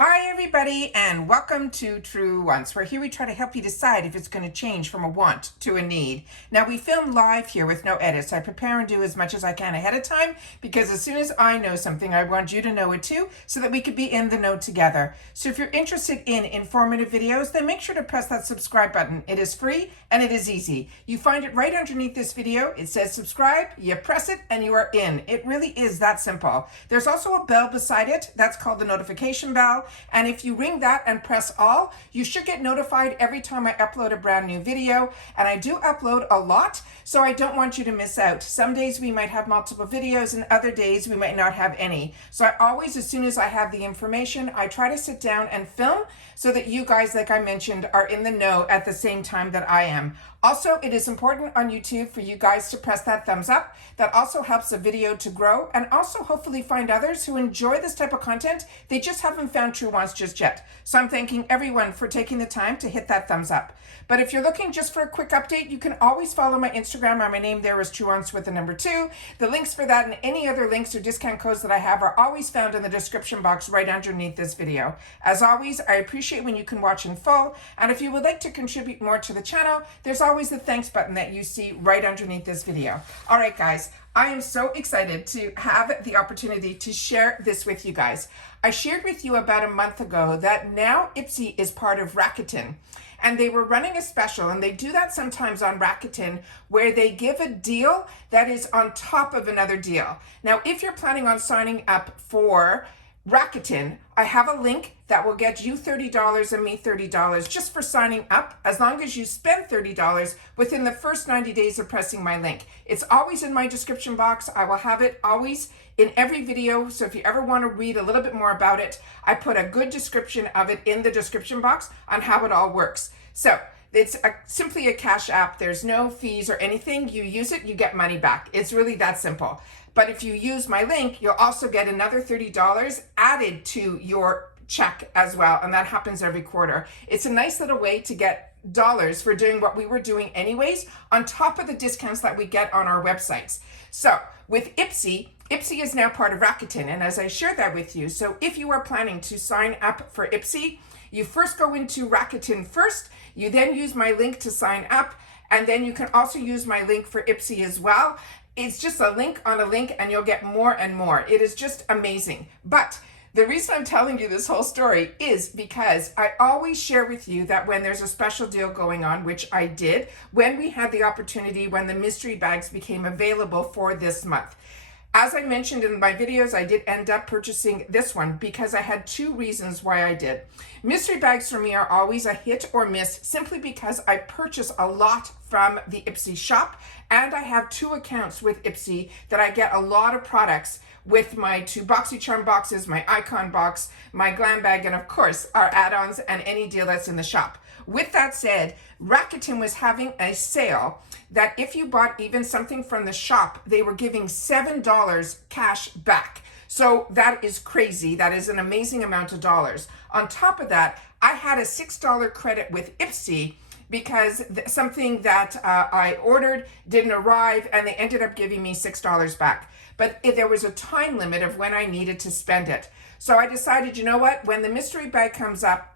Hi everybody, and welcome to Truewants, where here we try to help you decide if it's going to change from a want to a need. Now, we film live here with no edits. I prepare and do as much as I can ahead of time because as soon as I know something, I want you to know it too, so that we could be in the know together. So if you're interested in informative videos, then make sure to press that subscribe button. It is free and it is easy. You find it right underneath this video. It says subscribe, you press it, and you are in. It really is that simple. There's also a bell beside it. That's called the notification bell. And if you ring that and press all, you should get notified every time I upload a brand new video. And I do upload a lot, so I don't want you to miss out. Some days we might have multiple videos and other days we might not have any. So I always, as soon as I have the information, I try to sit down and film so that you guys, like I mentioned, are in the know at the same time that I am. Also, it is important on YouTube for you guys to press that thumbs up. That also helps the video to grow and also hopefully find others who enjoy this type of content. They just haven't found Truewants just yet. So I'm thanking everyone for taking the time to hit that thumbs up. But if you're looking just for a quick update, you can always follow my Instagram. My name there is Truewants with the number 2. The links for that and any other links or discount codes that I have are always found in the description box right underneath this video. As always, I appreciate when you can watch in full. And if you would like to contribute more to the channel, there's always the thanks button that you see right underneath this video. All right, guys, I am so excited to have the opportunity to share this with you guys. I shared with you about a month ago that now Ipsy is part of Rakuten. And they were running a special, and they do that sometimes on Rakuten, where they give a deal that is on top of another deal. Now, if you're planning on signing up for Rakuten, I have a link that will get you $30 and me $30 just for signing up, as long as you spend $30 within the first 90 days of pressing my link. It's always in my description box. I will have it always in every video. So if you ever want to read a little bit more about it, I put a good description of it in the description box on how it all works. So it's simply a cash app. There's no fees or anything. You use it, you get money back. It's really that simple. But if you use my link, you'll also get another $30 added to your check as well. And that happens every quarter. It's a nice little way to get dollars for doing what we were doing anyways, on top of the discounts that we get on our websites. So with Ipsy is now part of Rakuten. And as I shared that with you, so if you are planning to sign up for Ipsy, you first go into Rakuten first, you then use my link to sign up, and then you can also use my link for Ipsy as well. It's just a link on a link and you'll get more and more. It is just amazing. But the reason I'm telling you this whole story is because I always share with you that when there's a special deal going on, which I did, when we had the opportunity, when the mystery bags became available for this month. As I mentioned in my videos, I did end up purchasing this one because I had 2 reasons why I did. Mystery bags for me are always a hit or miss simply because I purchase a lot from the Ipsy shop, and I have 2 accounts with Ipsy that I get a lot of products with my 2 BoxyCharm boxes, my icon box, my glam bag, and of course our add-ons and any deal that's in the shop. With that said, Rakuten was having a sale that if you bought even something from the shop, they were giving $7 cash back. So that is crazy. That is an amazing amount of dollars. On top of that, I had a $6 credit with Ipsy because something that I ordered didn't arrive, and they ended up giving me $6 back. But there was a time limit of when I needed to spend it. So I decided, you know what, when the mystery bag comes up,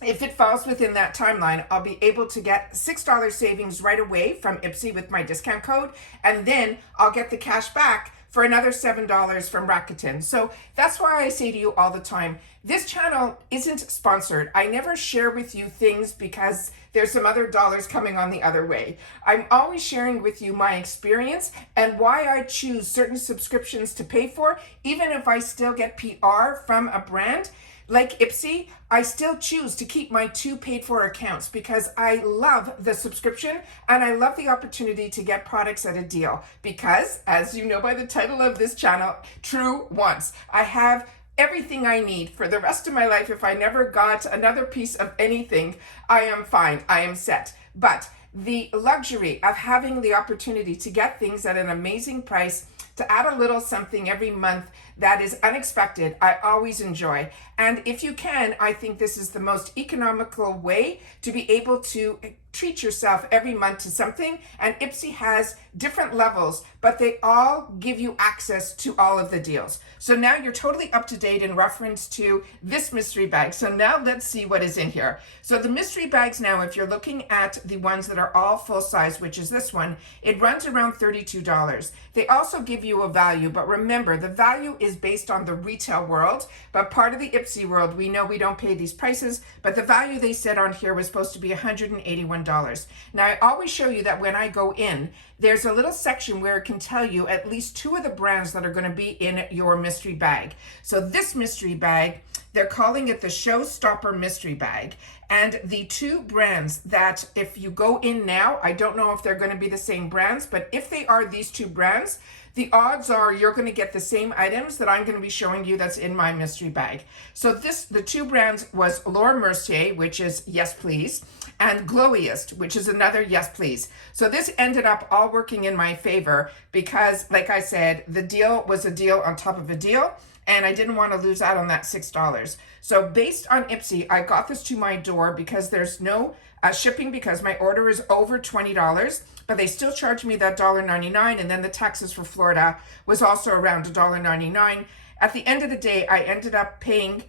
if it falls within that timeline, I'll be able to get $6 savings right away from Ipsy with my discount code, and then I'll get the cash back for another $7 from Rakuten. So that's why I say to you all the time, this channel isn't sponsored. I never share with you things because there's some other dollars coming on the other way. I'm always sharing with you my experience and why I choose certain subscriptions to pay for, even if I still get PR from a brand. Like Ipsy, I still choose to keep my 2 paid for accounts because I love the subscription and I love the opportunity to get products at a deal. Because, as you know by the title of this channel, Truewants, I have everything I need for the rest of my life. If I never got another piece of anything, I am fine, I am set. But the luxury of having the opportunity to get things at an amazing price, to add a little something every month that is unexpected. I always enjoy. And if you can, I think this is the most economical way to be able to treat yourself every month to something. And Ipsy has different levels, but they all give you access to all of the deals. So now you're totally up to date in reference to this mystery bag. So now let's see what is in here. So the mystery bags now, if you're looking at the ones that are all full size, which is this one, it runs around $32. They also give you a value, but remember, the value is based on the retail world, but part of the Ipsy world, we know we don't pay these prices, but the value they said on here was supposed to be $181. Now, I always show you that when I go in, there's a little section where it can tell you at least 2 of the brands that are going to be in your mystery bag. So this mystery bag, they're calling it the Showstopper Mystery Bag. And the 2 brands that if you go in now, I don't know if they're going to be the same brands, but if they are these 2 brands, the odds are you're going to get the same items that I'm going to be showing you that's in my mystery bag. So the 2 brands was Laura Mercier, which is Yes Please, and Glowiest, which is another Yes Please. So this ended up all working in my favor because, like I said, the deal was a deal on top of a deal, and I didn't want to lose out on that $6. So based on Ipsy, I got this to my door because there's no shipping because my order is over $20, but they still charge me that $1.99, and then the taxes for Florida was also around $1.99. At the end of the day, I ended up paying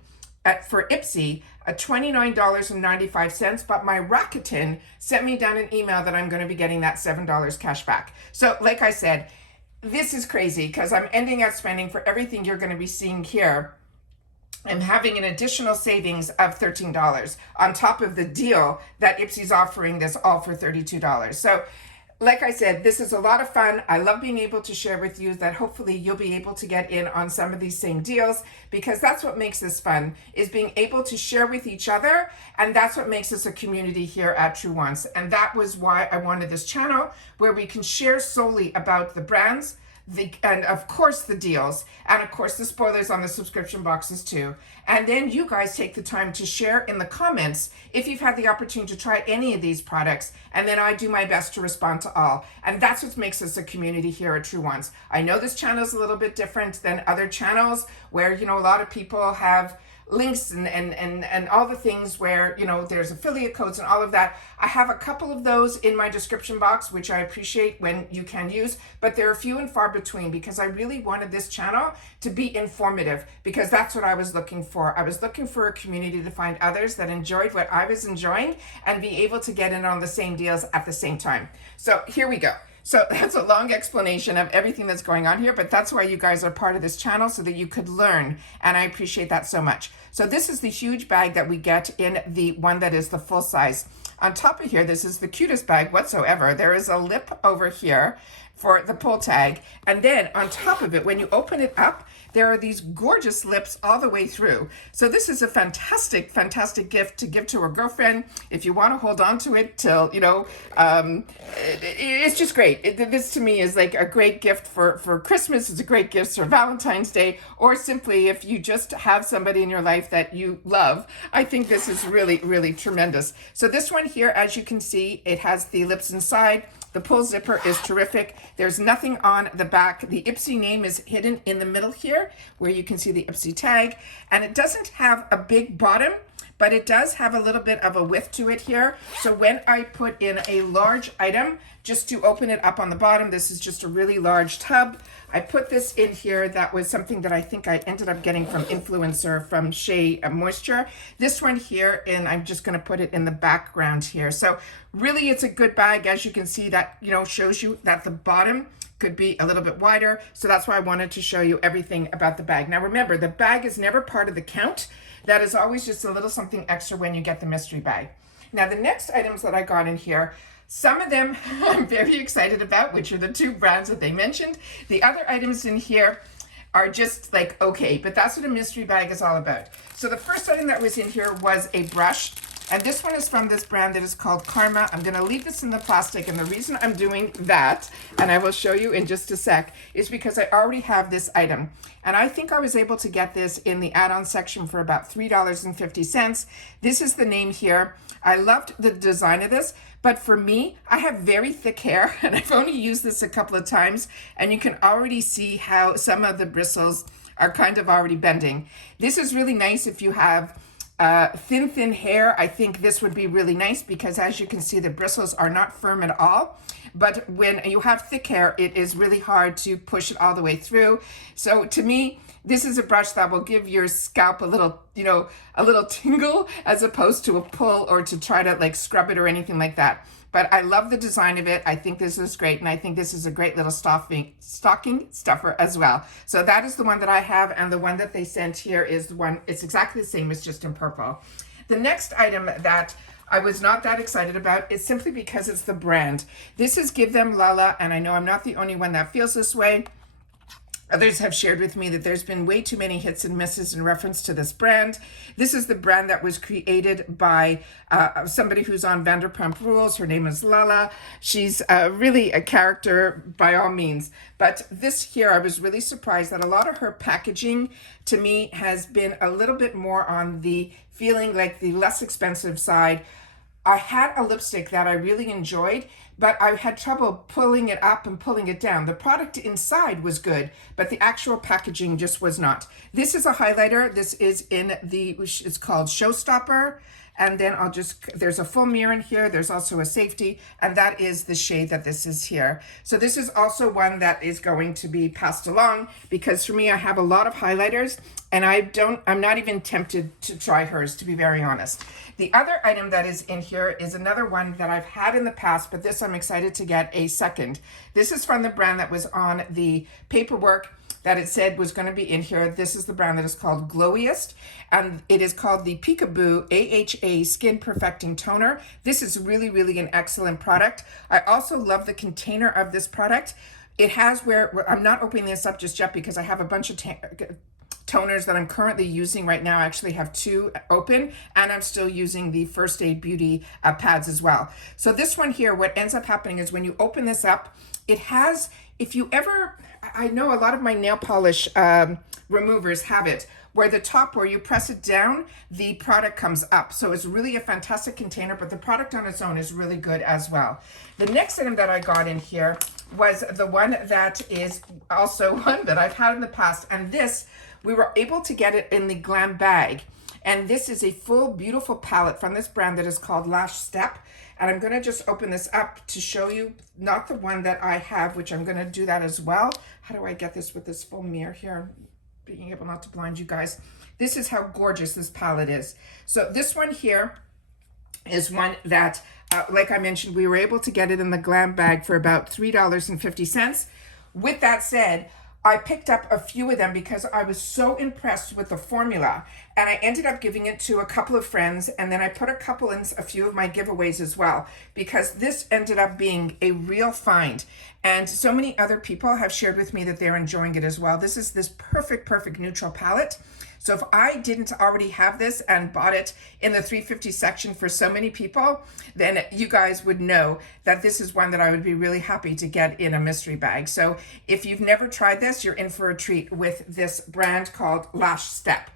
for Ipsy $29.95, but my Rakuten sent me down an email that I'm going to be getting that $7 cash back. So like I said, this is crazy because I'm ending up spending for everything you're going to be seeing here. I'm having an additional savings of $13 on top of the deal that Ipsy's offering this all for $32. So like I said, this is a lot of fun. I love being able to share with you that hopefully you'll be able to get in on some of these same deals, because that's what makes this fun, is being able to share with each other. And that's what makes us a community here at Truewants. And that was why I wanted this channel where we can share solely about the brands, and of course the deals, and of course the spoilers on the subscription boxes too. And then you guys take the time to share in the comments if you've had the opportunity to try any of these products, and then I do my best to respond to all. And that's what makes us a community here at Truewants. I know this channel is a little bit different than other channels where, you know, a lot of people have links and all the things where, you know, there's affiliate codes and all of that. I have a couple of those in my description box, which I appreciate when you can use, but they're few and far between because I really wanted this channel to be informative, because that's what I was looking for. I was looking for a community to find others that enjoyed what I was enjoying and be able to get in on the same deals at the same time. So here we go. So that's a long explanation of everything that's going on here, but that's why you guys are part of this channel, so that you could learn, and I appreciate that so much. So this is the huge bag that we get in the one that is the full size. On top of here, this is the cutest bag whatsoever. There is a lip over here for the pull tag, and then on top of it, when you open it up, there are these gorgeous lips all the way through. So this is a fantastic, fantastic gift to give to a girlfriend if you want to hold on to it till, you know, it's just great. This to me is like a great gift for Christmas. It's a great gift for Valentine's Day, or simply if you just have somebody in your life that you love. I think this is really, really tremendous. So this one here, as you can see, it has the lips inside. The pull zipper is terrific. There's nothing on the back. The Ipsy name is hidden in the middle here, where you can see the Ipsy tag. And it doesn't have a big bottom, but it does have a little bit of a width to it here. So when I put in a large item, just to open it up on the bottom, this is just a really large tub. I put this in here. That was something that I think I ended up getting from Influencer, from Shea Moisture. This one here, and I'm just gonna put it in the background here. So really it's a good bag. As you can see, that, you know, shows you that the bottom could be a little bit wider. So that's why I wanted to show you everything about the bag. Now remember, the bag is never part of the count. That is always just a little something extra when you get the mystery bag. Now the next items that I got in here, some of them I'm very excited about, which are the 2 brands that they mentioned. The other items in here are just like, okay, but that's what a mystery bag is all about. So the first item that was in here was a brush. And this one is from this brand that is called Karma. I'm gonna leave this in the plastic, and the reason I'm doing that, and I will show you in just a sec, is because I already have this item. And I think I was able to get this in the add-on section for about $3.50. This is the name here. I loved the design of this, but for me, I have very thick hair, and I've only used this a couple of times, and you can already see how some of the bristles are kind of already bending. This is really nice if you have thin hair. I think this would be really nice because as you can see, the bristles are not firm at all. But when you have thick hair, it is really hard to push it all the way through. So to me, this is a brush that will give your scalp a little, a little tingle as opposed to a pull or to try to like scrub it or anything like that. But I love the design of it. I think this is great. And I think this is a great little stocking stuffer as well. So that is the one that I have. And the one that they sent here is the one, it's exactly the same, it's just in purple. The next item that I was not that excited about is simply because it's the brand. This is Give Them Lala. And I know I'm not the only one that feels this way. Others have shared with me that there's been way too many hits and misses in reference to this brand. This is the brand that was created by somebody who's on Vanderpump Rules. Her name is Lala. She's really a character by all means. But this here, I was really surprised that a lot of her packaging to me has been a little bit more on the feeling like the less expensive side. I had a lipstick that I really enjoyed, but I had trouble pulling it up and pulling it down. The product inside was good, but the actual packaging just was not. This is a highlighter. This is in it's called Showstopper. And then there's a full mirror in here. There's also a safety, and that is the shade that this is here. So this is also one that is going to be passed along because for me, I have a lot of highlighters and I'm not even tempted to try hers, to be very honest. The other item that is in here is another one that I've had in the past, but this I'm excited to get a second. This is from the brand that was on the paperwork that it said was going to be in here. This is the brand that is called Glowiest, and it is called the Peekaboo AHA Skin Perfecting Toner. This is really, really an excellent product. I also love the container of this product. It has where I'm not opening this up just yet because I have a bunch of toners that I'm currently using right now. I actually have 2 open, and I'm still using the First Aid Beauty pads as well. So this one here, what ends up happening is when you open this up, it has, if you ever, I know a lot of my nail polish removers have it, where the top, where you press it down, the product comes up. So it's really a fantastic container, but the product on its own is really good as well. The next item that I got in here was the one that is also one that I've had in the past, and this, we were able to get it in the glam bag. And this is a full, beautiful palette from this brand that is called Lash Step. And I'm gonna just open this up to show you, not the one that I have, which I'm gonna do that as well. How do I get this with this full mirror here? Being able not to blind you guys. This is how gorgeous this palette is. So this one here is one that, like I mentioned, we were able to get it in the glam bag for about $3.50. With that said, I picked up a few of them because I was so impressed with the formula, and I ended up giving it to a couple of friends, and then I put a couple in a few of my giveaways as well, because this ended up being a real find. And so many other people have shared with me that they're enjoying it as well. This is this perfect neutral palette. So if I didn't already have this and bought it in the $3.50 section for so many people, then you guys would know that this is one that I would be really happy to get in a mystery bag. So if you've never tried this, you're in for a treat with this brand called Lash Step.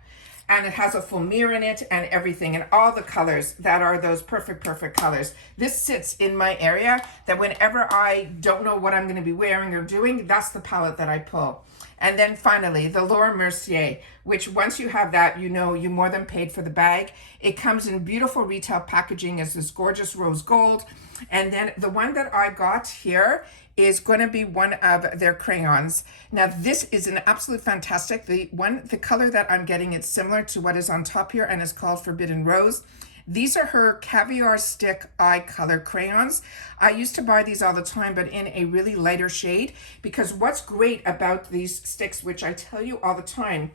And it has a full mirror in it and everything, and all the colors that are those perfect colors. This sits in my area that whenever I don't know what I'm going to be wearing or doing, that's the palette that I pull. And then finally, the Laura Mercier, which once you have that, you know you more than paid for the bag. It comes in beautiful retail packaging as this gorgeous rose gold. And then the one that I got here is going to be one of their crayons. Now this is an absolute fantastic. The color that I'm getting, it's similar to what is on top here and is called Forbidden Rose. These are her Caviar Stick Eye Color crayons. I used to buy these all the time, but in a really lighter shade, because what's great about these sticks, which I tell you all the time,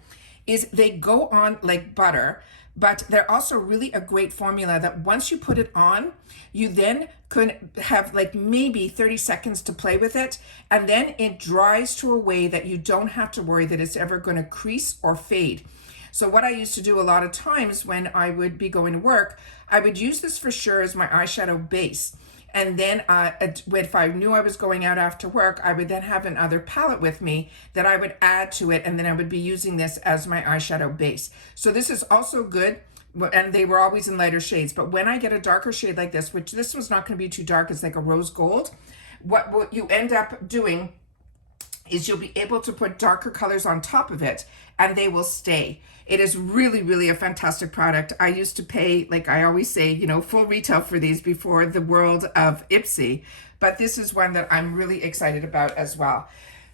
is they go on like butter, but they're also really a great formula that once you put it on, you then could have like maybe 30 seconds to play with it, and then it dries to a way that you don't have to worry that it's ever going to crease or fade. So what I used to do a lot of times when I would be going to work, I would use this for sure as my eyeshadow base. And then if I knew I was going out after work, I would then have another palette with me that I would add to it, and then I would be using this as my eyeshadow base. So this is also good, and they were always in lighter shades. But when I get a darker shade like this, which this was not going to be too dark, it's like a rose gold, what you end up doing is you'll be able to put darker colors on top of it and they will stay. It is really, really a fantastic product. I used to pay, like I always say, you know, full retail for these before the world of Ipsy, but this is one that I'm really excited about as well.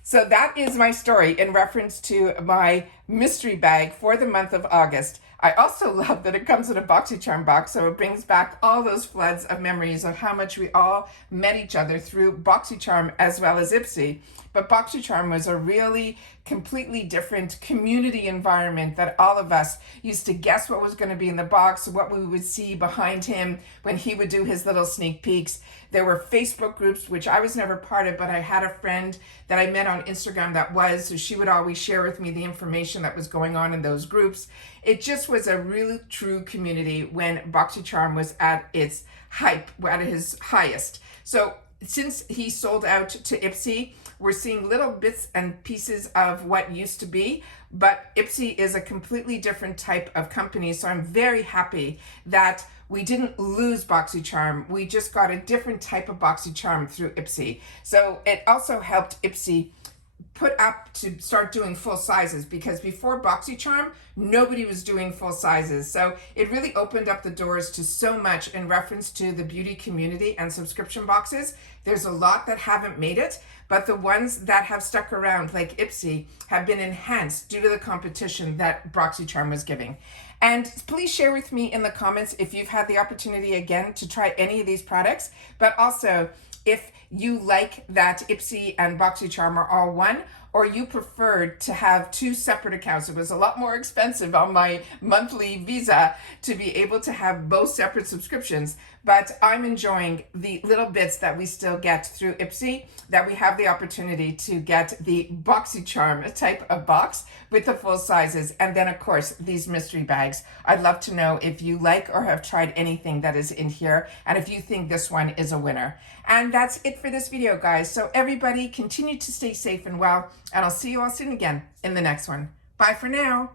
So that is my story in reference to my mystery bag for the month of August. I also love that it comes in a BoxyCharm box, so it brings back all those floods of memories of how much we all met each other through BoxyCharm as well as Ipsy. But BoxyCharm was a really completely different community environment that all of us used to guess what was going to be in the box, what we would see behind him when he would do his little sneak peeks. There were Facebook groups, which I was never part of, but I had a friend that I met on Instagram that was, so she would always share with me the information that was going on in those groups. It just was a really true community when BoxyCharm was at its hype, at his highest. So since he sold out to Ipsy, we're seeing little bits and pieces of what used to be, but Ipsy is a completely different type of company. So I'm very happy that we didn't lose BoxyCharm. We just got a different type of BoxyCharm through Ipsy. So it also helped Ipsy put up to start doing full sizes, because before BoxyCharm, nobody was doing full sizes. So it really opened up the doors to so much in reference to the beauty community and subscription boxes. There's a lot that haven't made it, but the ones that have stuck around, like Ipsy, have been enhanced due to the competition that BoxyCharm was giving. And please share with me in the comments if you've had the opportunity again to try any of these products, but also if you like that Ipsy and BoxyCharm are all one, or you preferred to have two separate accounts. It was a lot more expensive on my monthly Visa to be able to have both separate subscriptions, but I'm enjoying the little bits that we still get through Ipsy, that we have the opportunity to get the BoxyCharm type of box with the full sizes, and then of course these mystery bags. I'd love to know if you like or have tried anything that is in here, and if you think this one is a winner. And that's it for this video, guys. So everybody continue to stay safe and well, and I'll see you all soon again in the next one. Bye for now.